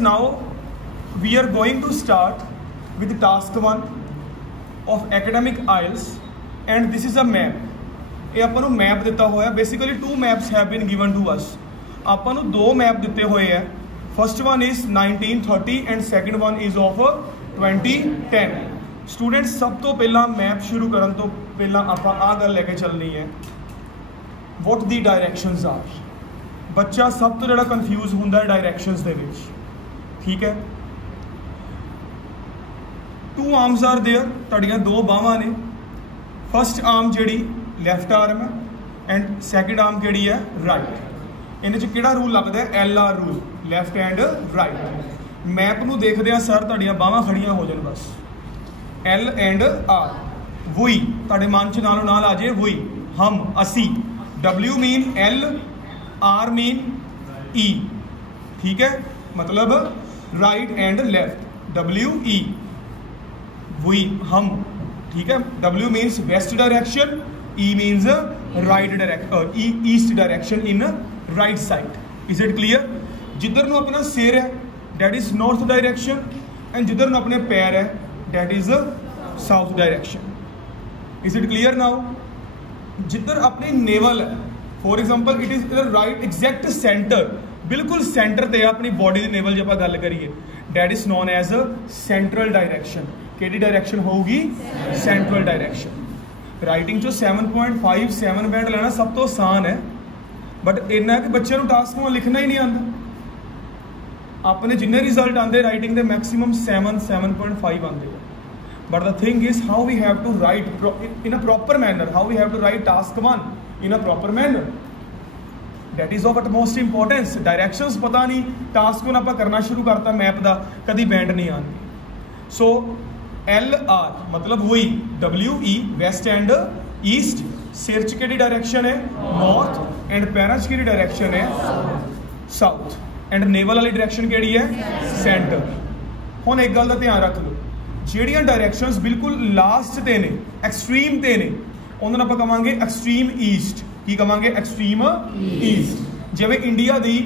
Now we are going to start with task 1 of academic IELTS, and this is a map. ये अपन को map दिता हुआ है. Basically 2 maps have been given to us. अपन को 2 map दिते हुए हैं. First one is 1930 and second one is of 2010. Students, सब तो पहला मैप शुरू करन तो पहला आपां आ गल लेके चलनी है. What the directions are. बच्चा सब तो ज़्यादा confuse हुंदा है directions दे विच. ठीक है. 2 arms are there. तुहाड़ियां 2 बाहां ने. फर्स्ट आर्म जिहड़ी लैफ्ट आर्म है एंड सैकेंड आर्म किहड़ी है राइट. इहदे च किहड़ा रूल लगदा है? LR rule, left and right. Map नूं देखदे आ सर तुहाड़ियां बाहां खड़ियां हो जाण बस. L and R. वही तुहाडे मन च नालों नाल आ जाए वही. हम असी. W mean L, R mean E. ठीक है, मतलब राइट एंड लेफ्ट. WE वही हम. ठीक है. W means west direction, E means right direction, east direction in right side. Is it clear? जिधर नूं अपना सिर है that is north direction and जिधर नूं अपने पैर है that is south direction. Is it clear? Now जिधर अपनी नेवल है, for example it is right exact centre, बिल्कुल सेंटर ते अपनी बॉडी की नेवल जो आप गल करिए that is known as central direction. केड़ी डायरेक्शन होगी? Central direction. राइटिंग चो 7.5 7 बैंड लेना सब तो आसान है, बट इन्ना कि बच्चे को टास्क में लिखना ही नहीं आता. अपने जिन्ने रिजल्ट आते राइटिंग के मैक्सीमम 7.5 आते. But the thing is how we have to write in a proper manner. How we have to write task 1 in a proper manner. That is of utmost importance. Directions पता नहीं, task को आप करना शुरू करता map का, कभी band नहीं आनी. सो LR मतलब वही WE वेस्ट एंड ईस्ट. सिर च केड़ी डायरेक्शन है? नॉर्थ. एंड पैरां च केड़ी डायरेक्शन है? साउथ. एंड नेवल वाली डायरेक्शन केड़ी है? सेंटर. हुण एक गल का ध्यान रख लो, ਜਿਹੜੀਆਂ डायरेक्शंस बिल्कुल लास्ट ते ने, एक्सट्रीम ते ने, उन्होंने आप कहांगे एक्सट्रीम ईस्ट. की कहांगे? Extreme east. जिवें इंडिया दी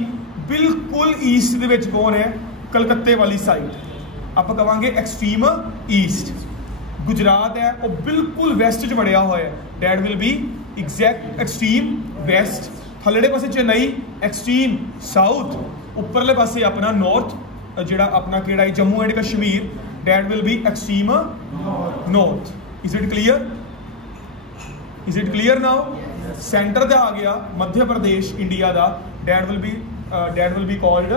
बिल्कुल ईस्ट दे विच कौन है? कलकत्ते वाली साइड, आप कहांगे एक्सट्रीम ईस्ट. गुजरात है वो बिल्कुल वेस्ट च वड़िया हुआ है, that will be exact extreme west. थल्लड़े पासे चेन्नई एक्सट्रीम साउथ. उपरले पासे अपना नॉर्थ जिहड़ा अपना किहड़ा Jammu and Kashmir that will be extreme north. Is it clear? Is it clear? Now center का आ गया मध्य प्रदेश इंडिया का, that will be called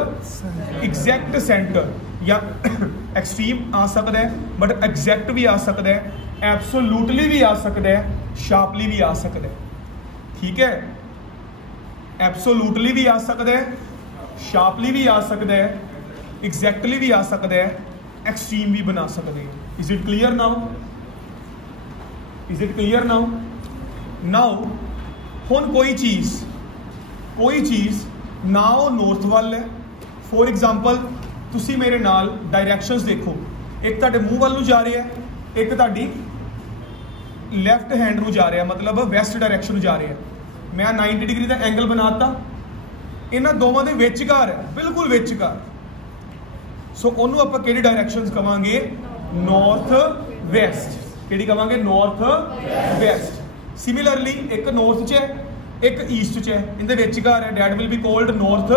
exact center. या एक्सट्रीम आ सकता है, बट एग्जैक्ट भी आ सकता है, एब्सोल्यूटली भी आ सकता है, शार्पली भी आ सकता है. ठीक है, एब्सोल्यूटली भी आ सकता है, शार्पली भी आ सकता है, एग्जैक्टली भी आ सकता है, एक्सट्रीम भी बना सकते हैं. Is it clear now? Is it clear now? Now हुण कोई चीज़ ना वो नॉर्थ वाल है. फॉर एग्जाम्पल तुसी मेरे नाल डायरेक्शंस देखो, एक तुहाडे मूँह वाल नूं जा रहा है, एक तुहाडी लैफ्ट हैंड नूं जा रहा है, मतलब वैस्ट डायरेक्शन नूं जा रहा है. मैं 90 डिग्री का एंगल बनाता, इन्हां दोवां दे विचकार है, बिल्कुल विचकार. सो उन्होंने आप किहड़ी डायरेक्शंस कहांगे? North west. किहड़ी कहांगे? North west. सिमिलरली एक नॉर्थ च है, एक ईस्ट च है, इनके विचकार है, that will be called north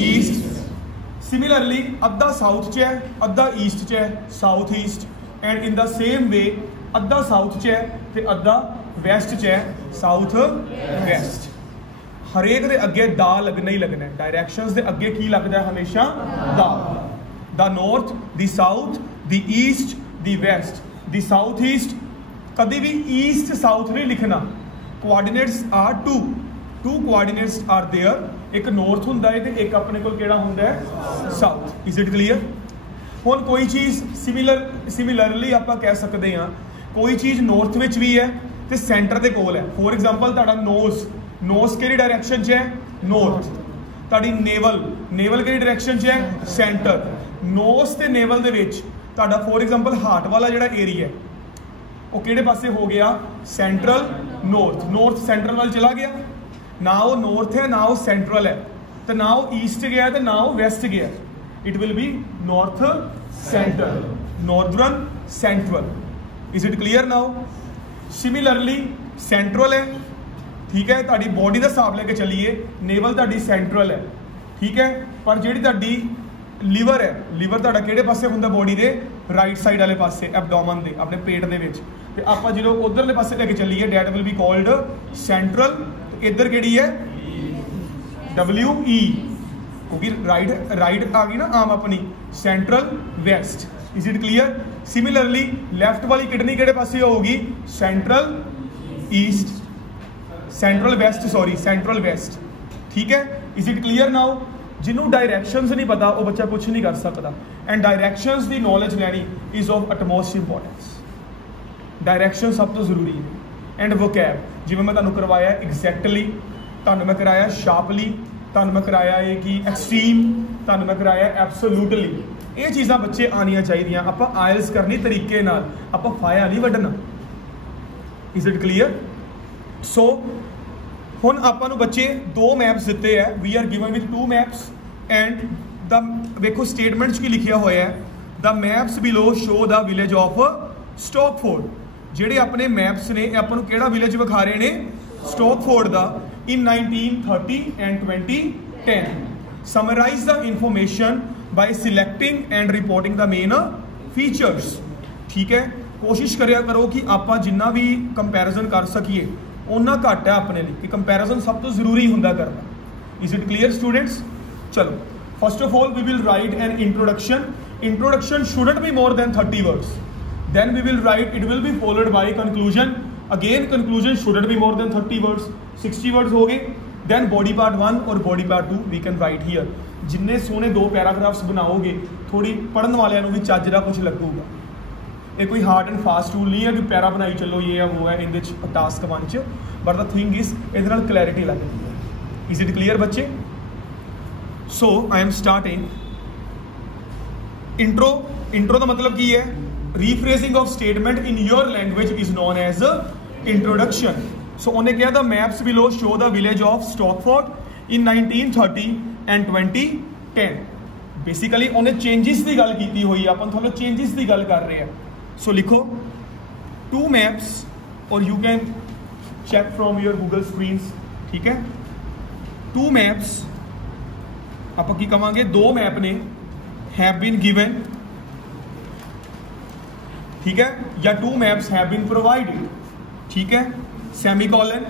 east. Similarly अद्धा साउथ च है, अद्धा ईस्ट च है, south east. And in the same way अद्धा साउथ च है ते अद्धा वैस्ट च है, साउथ वैस्ट. हरेक दे अगे दा लगना ही लगना है. डायरेक्शंस दे अगे की लगता है? हमेशा दा. The north, the south, the east, the west, the south east. कभी भी ईस्ट साउथ नहीं लिखना. Coordinates are two coordinates are there. एक नॉर्थ हुंदा है ते एक अपने कोल केड़ा हुंदा है? साउथ. Is it clear? हुण कोई चीज़ सिमिलरली आप कह सकते हैं, कोई चीज़ नॉर्थ विच भी है ते सेंटर दे कोल है. फॉर एग्जाम्पल तुहाडा नोज किहड़ी डायरेक्शन च है? नॉर्थ. तुहाडी नेवल किहड़ी डायरेक्शन च है? सेंटर. नोज ते नेवल दे विच तुहाडा फॉर एग्जाम्पल हार्ट वाला जिहड़ा एरिया है वो किहड़े पासे हो गया? सेंट्रल नॉर्थ सेंट्रल वाल चला गया. ना वो नॉर्थ है ना वो सेंट्रल है, तो ना वो ईस्ट गया तो ना वो वैस्ट गया. It will B north central, northern central. Is it clear now? Similarly central है, ठीक है, तुहाडी बॉडी का हिसाब लेके चलीए, नेवल तुहाडी सेंट्रल है, ठीक है, पर जिहड़ी तुहाडी लीवर है, लीवर तुहाडा किहड़े पासे हुंदा बॉडी दे? राइट साइड वाले पासे, एबडोमन दे, अपने पेट दे विच। ते आपां जो उधरले पासे लेके चलीए that will be called central. इधर किहड़ी है? WE, क्योंकि राइट आ गई ना आम अपनी, central west. Is it clear? Similarly left वाली किडनी किहड़े पासे होगी? Central east, central west, sorry central west, ठीक है। Is it clear now? जिन्होंने डायरैक्शंस नहीं पता वो बच्चा कुछ नहीं कर सकता, एंड डायरैक्शंस की नॉलेज लैनी is of utmost importance. Direction सब तो जरूरी है। एंड वोकैब जिवें मैं तुहानूं करवाया एग्जैक्टली, तुहानूं मैं कराया शार्पली, तुहानूं मैं कराया है कि एक्सट्रीम, तुहानूं मैं कराया एब्सोल्यूटली। ये चीज़ां बच्चे आनियां चाहिए। आपां आयल्स करनी तरीके नाल, आपां फाया नहीं वड्डना। Is it clear? सो हुण आपां नूं बच्चे दो मैप्स दिते है, we are given with 2 maps and the देखो स्टेटमेंट्स की लिखिया होया है, the maps below show the village of Stockford. ਜਿਹੜੇ ਆਪਣੇ ਮੈਪਸ ਨੇ ਇਹ ਆਪਾਂ ਨੂੰ ਕਿਹੜਾ ਵਿਲੇਜ ਵਿਖਾ ਰਹੇ ਨੇ? ਸਟੌਕਫੋਰਡ ਦਾ, in 1930 and 2010। Summarise the information by selecting and reporting the main features. ਠੀਕ ਹੈ, ਕੋਸ਼ਿਸ਼ ਕਰਿਆ ਕਰੋ ਕਿ ਆਪਾਂ ਜਿੰਨਾ ਵੀ ਕੰਪੈਰੀਜ਼ਨ ਕਰ ਸਕੀਏ ਉਹਨਾਂ ਘੱਟ ਹੈ ਆਪਣੇ ਲਈ, ਕਿ ਕੰਪੈਰੀਜ਼ਨ ਸਭ ਤੋਂ ਜ਼ਰੂਰੀ ਹੁੰਦਾ ਕਰਨਾ। Is it clear students? ਚਲੋ, first of all we will write an introduction. Introduction shouldn't be more than 30 words. Then we will write, it will be followed by conclusion. Again conclusion shouldn't be more than 30 words, 60 words हो गए। Then body part 1 और body part 2 we can write here। जिन्ने सोने 2 paragraphs बनाओगे थोड़ी पढ़न वाले भी चज का कुछ लगूगा। ये कोई हार्ड एंड फास्ट रूल नहीं है कि पैरा बनाई चलो ये है वो है इन टास्क 1 च, बट द थिंग इज इहदे नाल क्लैरिटी लगती है। इज इट क्लीयर बच्चे? So I am starting intro. Intro का मतलब की है? Rephrasing of statement in your language is known as introduction. So उन्हें कहा the maps below show the village of Stockford in 1930 and 2010। Basically उन्हें changes की गल की हुई है, अपन थोड़ा चेंजिस की गल कर रहे हैं। सो लिखो 2 मैप्स और you can check from your Google screens. ठीक है, 2 मैप्स आप की कहांगे 2 मैप ने हैव बीन गिवन, ठीक है, या 2 मैप्स हैव बीन प्रोवाइडेड। ठीक है, semicolon,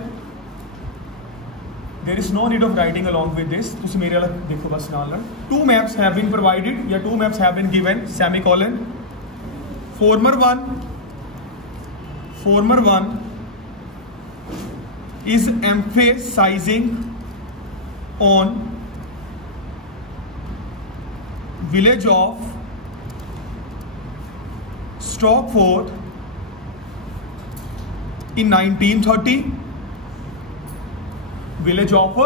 there is no need of writing along with this, तुम मेरे वाला देखो बस नाल। 2 मैप्स हैव बीन प्रोवाइडेड या 2 maps have been given, semicolon. Former one is emphasising on village of Stockford in 1930, village of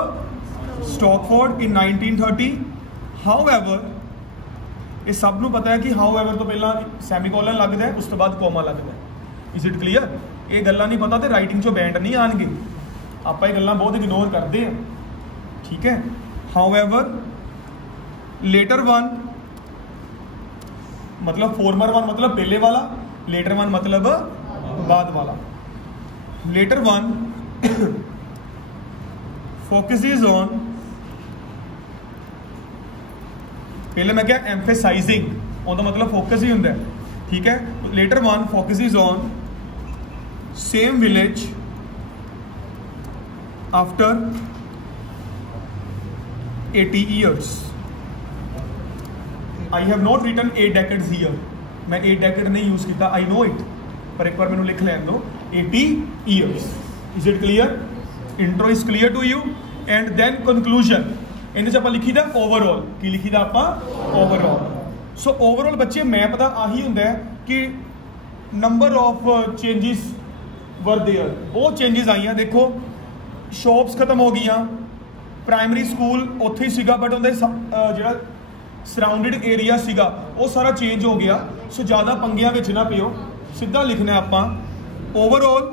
Stockford in 1930. However, ये सब नूं पता है कि however तो पहला सैमीकोलन लगता है, उस तो बाद कॉमा लगता है। Is it clear? ये गल्लां नहीं पता तो राइटिंग चो बैंड नहीं आएंगे, आप ये गल्लां बहुत इग्नोर करते हैं। ठीक है, however later one मतलब फॉर्मर 1 मतलब पहले वाला, लेटर 1 मतलब बाद वाला। लेटर 1 फोकसेस ऑन, पहले मैं क्या एम्फेसाइजिंग, उनका मतलब फोकस ही होंगे। ठीक है, later 1 focuses on same village after 80 years। I have not written 8 decades here, मैं 8 decade नहीं यूज किया, आई नो इट, पर एक बार मैंने लिख लैन दो 80 years। Is it clear? Intro is clear to you and then conclusion. इन्हें आप लिखी दा ओवरऑल, की लिखी दा आप ओवरऑल। सो ओवरऑल बच्चे मैप का आही होंगे कि number of changes were there, बहुत चेंजिस आईया। देखो शॉप्स खत्म हो गई, प्राइमरी स्कूल उत्थे ही सीगा, बट उनके जो सराउंडिड एरिया सीगा वो सारा चेंज हो गया। सो ज़्यादा पंगियां विच ना पियो, सीधा लिखना आपां overall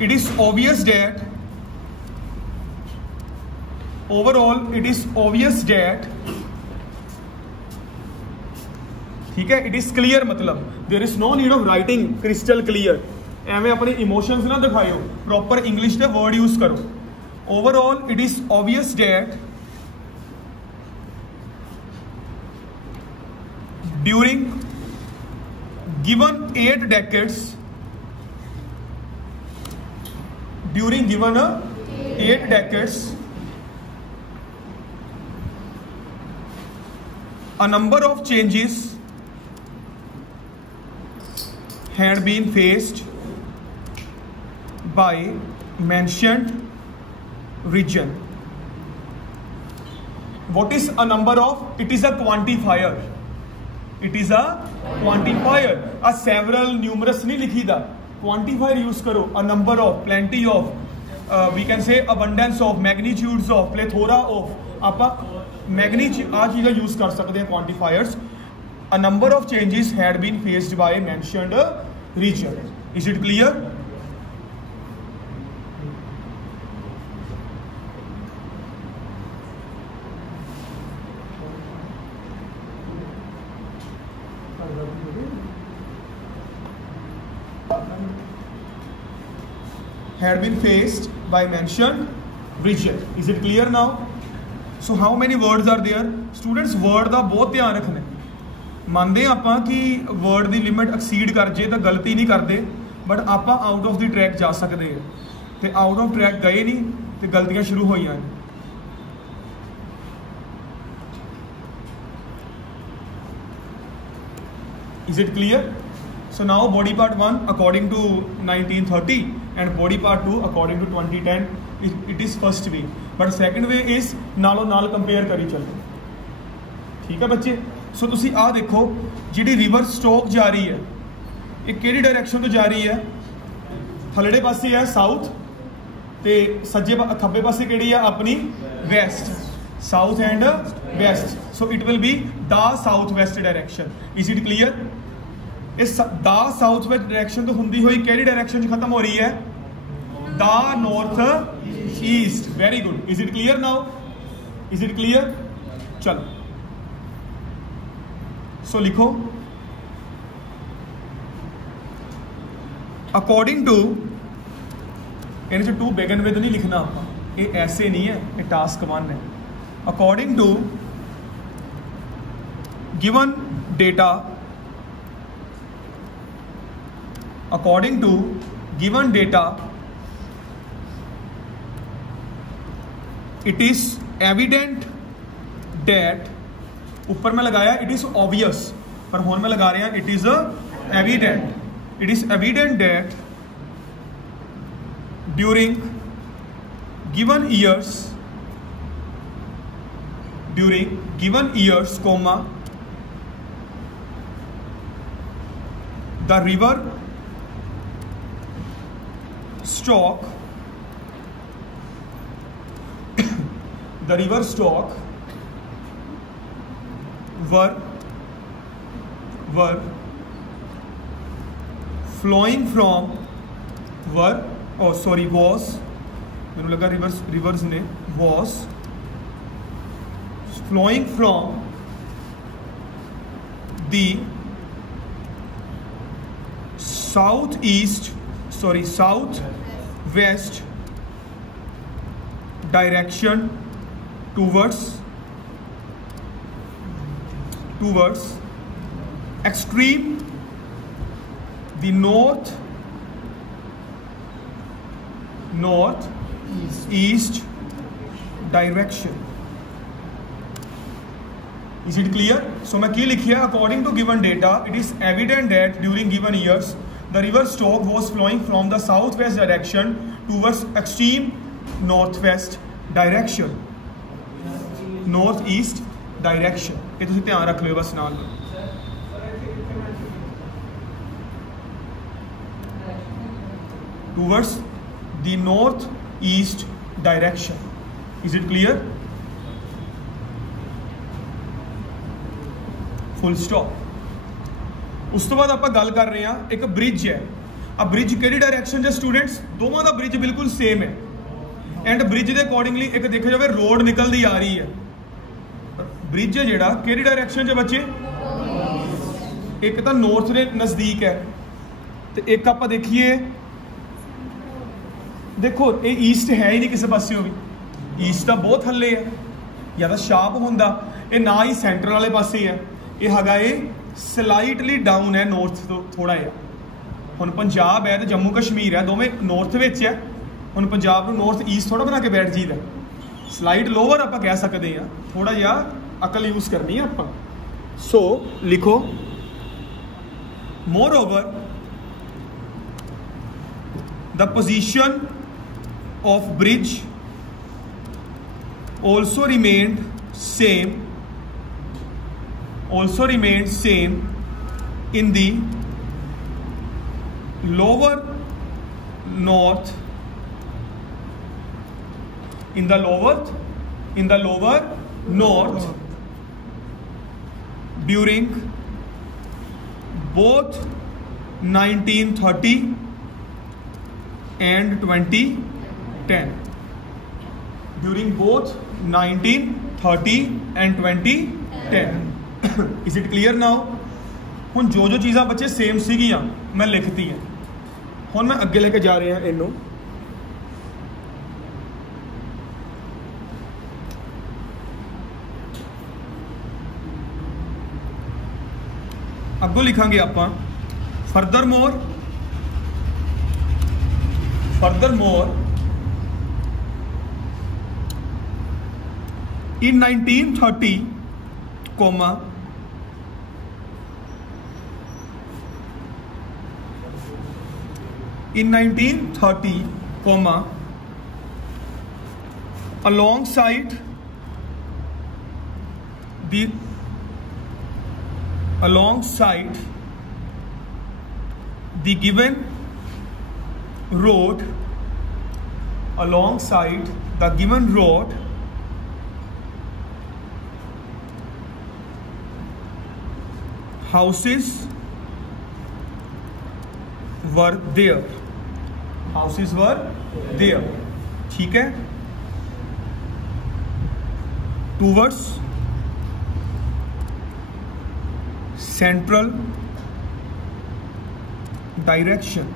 it is obvious that overall it is obvious that ठीक है, it is clear मतलब there is no need of writing crystal clear, एवं अपने इमोशंस ना दिखाओ, प्रॉपर इंग्लिश के वर्ड यूज करो। Overall it is obvious that during given 8 decades, during given 8 decades, a number of changes had been faced by mentioned region. What is a number of? It is a quantifier. It is a quantifier. A several numerous नहीं लिखी था, quantifier use करो। A number of, plenty of, we can say abundance of, magnitudes of, plethora of, आप magnitude आ चीज़ें use कर सकते हैं quantifiers। A number of changes had been faced by mentioned region. Is it clear? Had been faced by mentioned region. Is it clear now? So how many words are there? Students, word का बहुत ध्यान रखना। ਮੰਨਦੇ ਆਪਾਂ कि word ਦੀ limit exceed कर जे तो गलती नहीं करते, बट ਆਪਾਂ out of the track जा सकते हैं, तो out of track गए नहीं तो गलतियां शुरू हो जाएं। Is it clear? So now body part 1 according to 1930 and body part 2 according to 2010, it is first way, but second way is नालों नाल compare करी चलो। ठीक है बच्चे? सो तुसी आ देखो जी रिवर स्टॉक जा रही है, एक केड़ी डायरैक्शन तो जा रही है? थल्लड़े पासे है साउथ, ते सज्जे खब्बे पासे केड़ी है अपनी west, south and west. So it will be the south west direction. Is it clear? Is the south west direction तो होंदी हुई केड़ी डायरेक्शन खत्म हो रही है? The north east. Very good. Is it clear now? Is it clear? चलो so लिखो अकॉर्डिंग टू, इन्हें टू बिगिन विद नहीं लिखना आप, ये ऐसे नहीं है, ये टास्क 1 है। According to given data, according to given data, it is evident that, ऊपर में लगाया it is obvious, पर होन में लगा रहे हैं it is evident, it is evident that during given years, comma, the river stock were flowing from was, मैंने लगा rivers ने, was flowing from the southwest direction towards extreme the northeast direction. Is it clear? So मैं क्या लिखिया? According to given data, it is evident that during given years the river stock was flowing from the southwest direction towards extreme northwest direction, northeast direction. ये तुसी ध्यान रख लो बस नाल। Towards the northeast direction. Is it clear? Full stop. उस तो बाद आप गल कर रहे हैं, एक ब्रिज है, ਆ ਬ੍ਰਿਜ ਕਿਹੜੀ ਡਾਇਰੈਕਸ਼ਨ 'ਚ ਸਟੂਡੈਂਟਸ? ਦੋਵਾਂ ਦਾ ਬ੍ਰਿਜ ਬਿਲਕੁਲ ਸੇਮ ਹੈ ਐਂਡ ਬ੍ਰਿਜ ਦੇ ਅਕੋਰਡਿੰਗਲੀ ਇੱਕ ਦੇਖਿਆ ਜਾਵੇ ਰੋਡ ਨਿਕਲਦੀ ਆ ਰਹੀ ਹੈ। ਬ੍ਰਿਜ ਹੈ ਜਿਹੜਾ ਕਿਹੜੀ ਡਾਇਰੈਕਸ਼ਨ 'ਚ ਬੱਚੇ? ਇੱਕ ਤਾਂ ਨੌਰਥ ਦੇ ਨਜ਼ਦੀਕ ਹੈ ਤੇ ਇੱਕ ਆਪਾਂ ਦੇਖੀਏ, ਦੇਖੋ ਇਹ ਈਸਟ ਹੈ ਹੀ ਨਹੀਂ ਕਿਸੇ ਪਾਸਿਓਂ ਵੀ, ਈਸਟ ਤਾਂ ਬਹੁਤ ਥੱਲੇ ਹੈ, ਜਾਂ ਤਾਂ ਸ਼ਾਰਪ ਹੁੰਦਾ, ਇਹ ਨਾ ਹੀ ਸੈਂਟਰ ਵਾਲੇ ਪਾਸੇ ਹੈ, ਇਹ ਹੈਗਾ ਇਹ ਸਲਾਈਟਲੀ ਡਾਊਨ ਹੈ ਨੌਰਥ ਤੋਂ ਥੋੜਾ ਜਿਹਾ। ਹੁਣ ਪੰਜਾਬ ਹੈ ਤੇ ਜੰਮੂ ਕਸ਼ਮੀਰ ਹੈ, ਦੋਵੇਂ ਨੌਰਥ ਵਿੱਚ ਹੈ। ਹੁਣ ਪੰਜਾਬ ਨੂੰ ਨੌਰਥ ਈਸਟ ਥੋੜਾ ਬਣਾ ਕੇ ਬੈਠ ਜੀਦਾ, ਸਲਾਈਡ ਲੋਅਰ ਆਪਾਂ ਕਹਿ ਸਕਦੇ ਹਾਂ, ਥੋੜਾ ਜਿਹਾ ਅਕਲ ਯੂਜ਼ ਕਰਨੀ ਹੈ ਆਪਾਂ। ਸੋ ਲਿਖੋ moreover the position of bridge also remained same in the lower north during both 1930 and 2010. During both 1930 and 2010. Is it clear now? ਹੁਣ ਜੋ ਚੀਜ਼ਾਂ ਬੱਚੇ ਸੇਮ ਸੀਗੀਆਂ ਮੈਂ ਲਿਖਤੀ ਹੈ, ਹੁਣ ਮੈਂ ਅੱਗੇ ਲੈ ਕੇ ਜਾ ਰਿਹਾ ਇਹਨੂੰ। ਅੱਗੋਂ ਲਿਖਾਂਗੇ ਆਪਾਂ furthermore in 1930 alongside the given road, houses were there, ठीक है, towards central डायरेक्शन।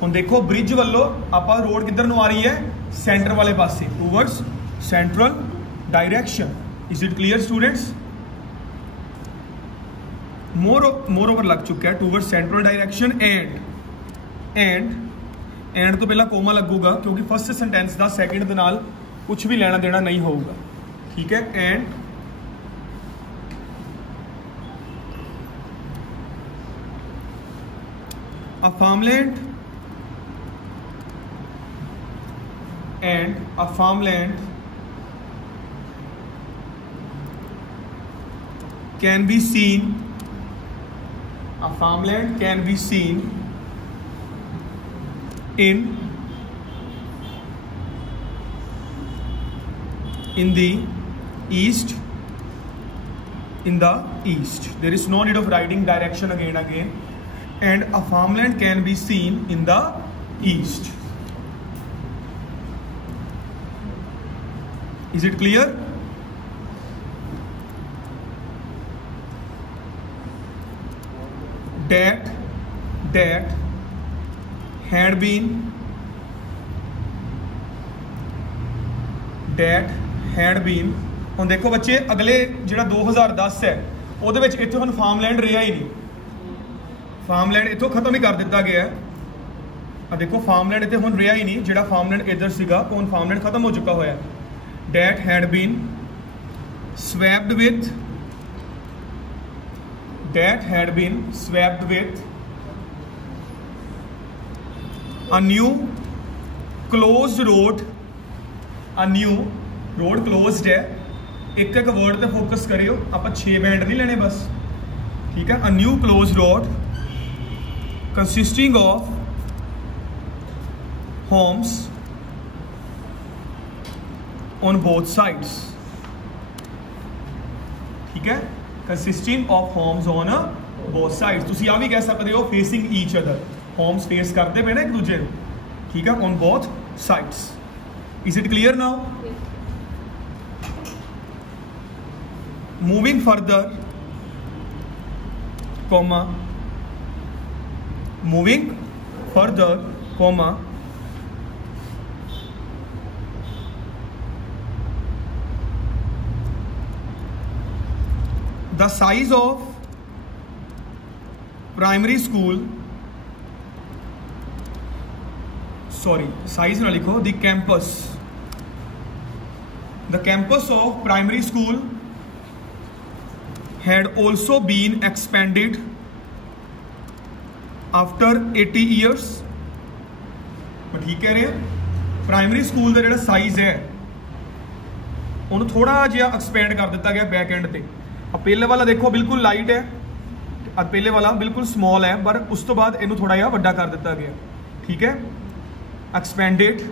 ਹੁਣ देखो ब्रिज वालों आप रोड किधर ਨੂੰ ਆ ਰਹੀ है? सेंटर वाले पासे, towards central direction. Is it clear students? More over लग चुका है टूवर्ड्स सेंट्रल डायरेक्शन एंड तो पहला कोमा लगूगा क्योंकि फर्स्ट सेंटेंस का सैकेंड दे नाल कुछ भी लेना देना नहीं होगा, ठीक है। And a farmland can be seen in the east. There is no need of writing direction again, and a farmland can be seen in the east. Is it clear? That had been ਹੁਣ देखो बच्चे अगले ਜਿਹੜਾ 2010 है ਉਹਦੇ ਵਿੱਚ ਇੱਥੇ ਹੁਣ ਫਾਰਮਲੈਂਡ ਰਿਹਾ ਹੀ ਨਹੀਂ, फार्मलैंड इतों खत्म ही कर दिता गया है। देखो फार्मलैंड इतने हुण रहा ही नहीं, जिहड़ा फार्मलैंड इधर सीगा हुण फार्मलैंड खत्म हो चुका होया। That had been swapped with a new closed road closed है। एक वर्ड पे फोकस करियो, आप 6 बैंड नहीं लेने बस, ठीक है। a new closed road consisting of homes on both sides, ठीक है। consisting of homes on both sides, तुसी आ भी कह सकते हो facing each other, homes face करते पे ना एक दूजे, ठीक है, on both sides. Is it clear now? Moving further comma, moving further comma, the size of primary school, sorry size ना लिखो, the campus of primary school had also been expanded after 80 years। but ठीक कह रहे हैं, primary school का जो size है उन्होंने थोड़ा जिहा एक्सपेंड कर दिता गया बैक एंड ते। पहले वाला देखो बिल्कुल लाइट है, और पहले वाला बिल्कुल स्मॉल है, पर उस तो बाद इनू थोड़ा जिहा वड्डा कर दिता गया, ठीक है। Expanded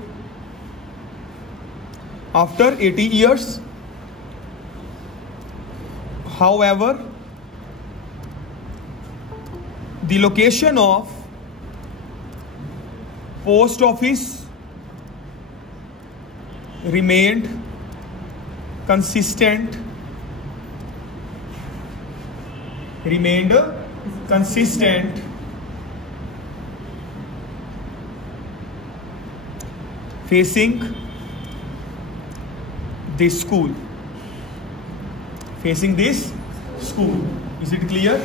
after 80 years, however the location of post office remained consistent, facing this school, Is it clear?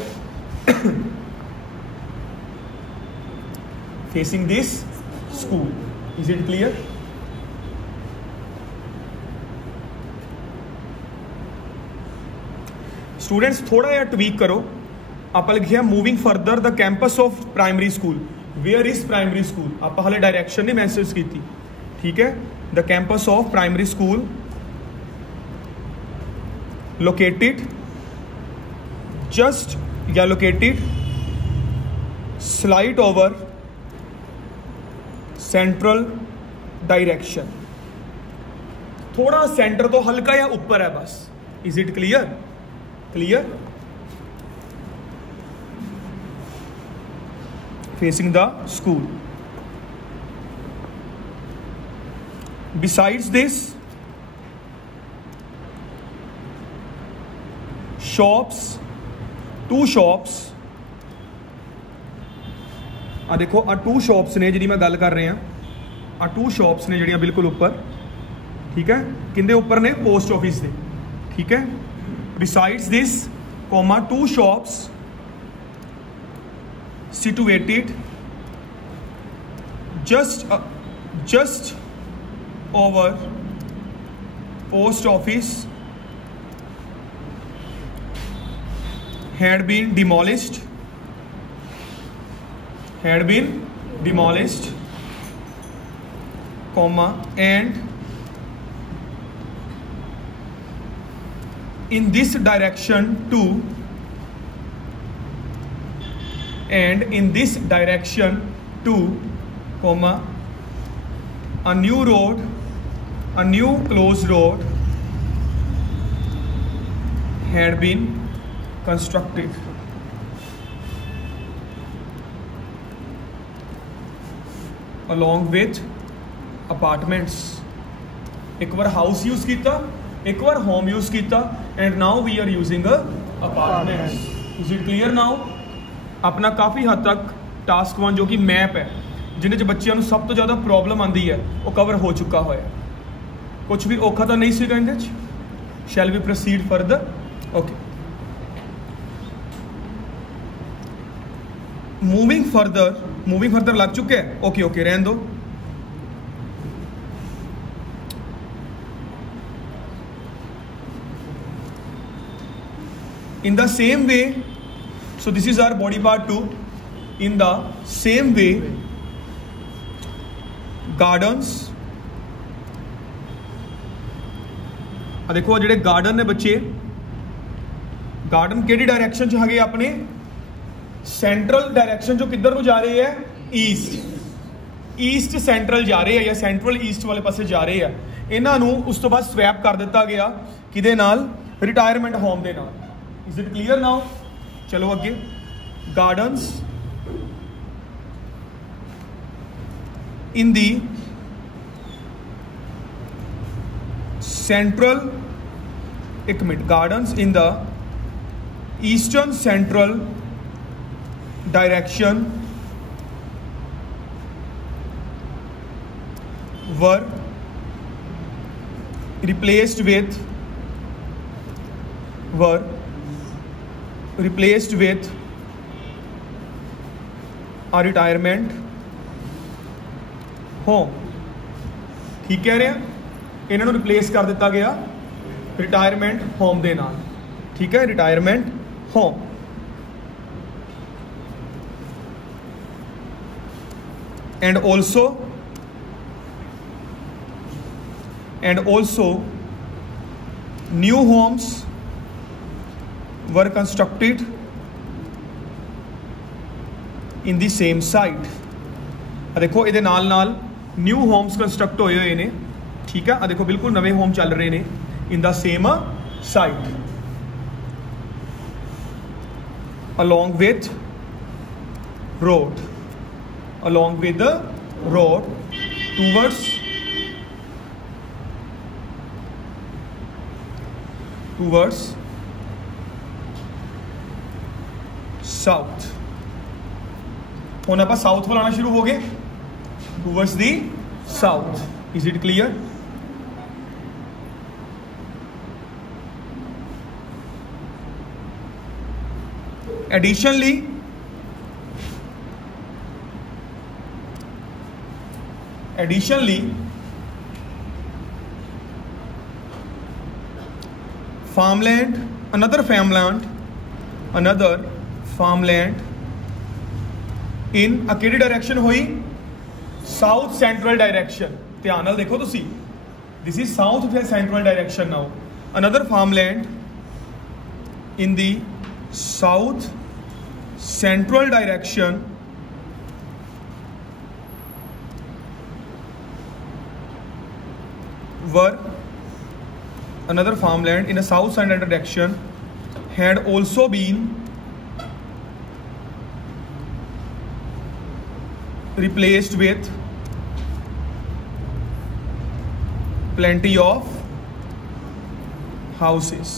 Facing this school, is it clear? Students थोड़ा यार ट्वीक करो, आप लिखिए moving further the campus of primary school, where is primary school, आप हाले direction नहीं message की थी, ठीक है। The campus of primary school located just या located slide over central direction, थोड़ा सेंटर तो हल्का या ऊपर है बस। Is it clear? facing the school. Besides this, two shops, आ देखो आ 2 shops ने जी मैं गल कर रहे हैं, आ 2 shops ने जड़ियाँ बिल्कुल ऊपर, ठीक है, किंदे ऊपर ने पोस्ट ऑफिस दे, ठीक है। Besides this, 2 shops situated just over post office had been demolished, comma, and in this direction too, comma, a new closed road had been constructed along with apartments। एक बार हाउस यूज किया, एक बार home use किया, and now we are using apartments. Is it clear now? अपना काफ़ी हद तक task 1 जो कि मैप है, जिन्हें बच्चों को सब तो ज़्यादा प्रॉब्लम आती है, वो कवर हो चुका हो, कुछ भी औखा तो नहीं सीगा इहदे च। Shall we proceed further? Okay, moving further लग चुके हैं। ओके रहने दो। In the same way, so this is our body part 2. In the same way, gardens, देखो जेडे गार्डन ने बच्चे, गार्डन केड़ी डायरेक्शन च है अपने सेंट्रल डायरेक्शन जो किधर को जा रहे हैं, ईस्ट सेंट्रल जा रहे हैं या सेंट्रल ईस्ट वाले पासे जा रहे हैं। इन्हों उस तो बाद स्वैप कर दिता गया किदे नाल, रिटायरमेंट होम दे नाल। Is it clear now? चलो अगे, gardens in the central gardens in the eastern central direction were replaced with a retirement home। ठीक कह रहे हैं, इन्हां नूं रिप्लेस कर दिता गया रिटायरमेंट होम दे नाल। ठीक है, retirement home. and also new homes were constructed in the same site। देखो ये नाल नाल न्यू होम्स कंस्ट्रक्ट होए हुए ने। ठीक है, देखो बिल्कुल नवे होम चल रहे ने इन the same site along with the road towards south। हुण आपां साउथ वाल आना शुरू हो गए, towards the south। Is it clear? Additionally, another farmland in a किहड़ी डायरेक्शन हुई? South central direction. ध्यान नाल देखो तुसी, this is south central direction. Now another farmland in the south central direction had also been replaced with plenty of houses।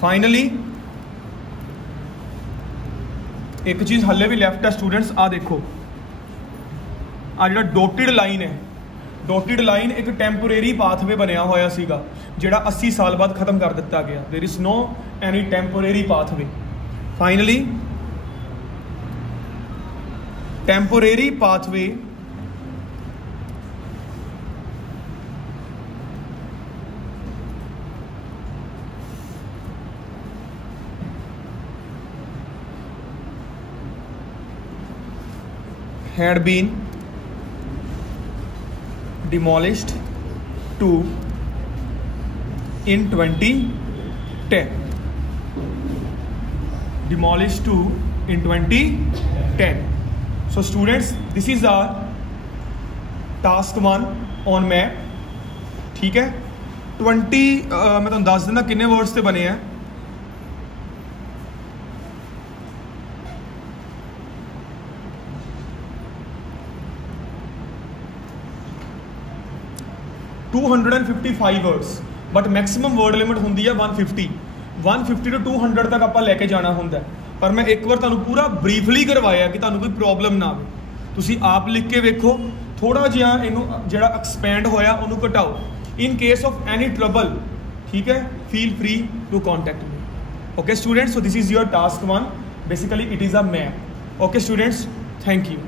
Finally एक चीज़ हले भी left है स्टूडेंट्स, आ देखो आ जो डोटिड लाइन है, डोटिड लाइन एक टैंपोरेरी पाथवे बनया होया सीगा जिहड़ा 80 साल बाद खत्म कर दिता गया। There is no any temporary pathway. Finally temporary pathway had been demolished in 2010। So students, this is our task 1 on map। ठीक है, 20 मैं तुहानूं दस दिंदा किन्ने वर्ड्स ते बने हैं। 255 words, but maximum word limit होंदी है 150 टू 200 तक आपां लैके जाना हुंदा है। पर मैं एक बार तुहानूं पूरा ब्रीफली करवाया कि तुहानूं कोई प्रॉब्लम ना आवे। तुसीं आप लिख के वेखो, थोड़ा जिहा इहनूं जिहड़ा एक्सपैंड होया उहनूं घटाओ। In case of any trouble, ठीक है, feel free to contact me. Okay students, so this is your task 1। Basically it is a map. Okay students, thank you.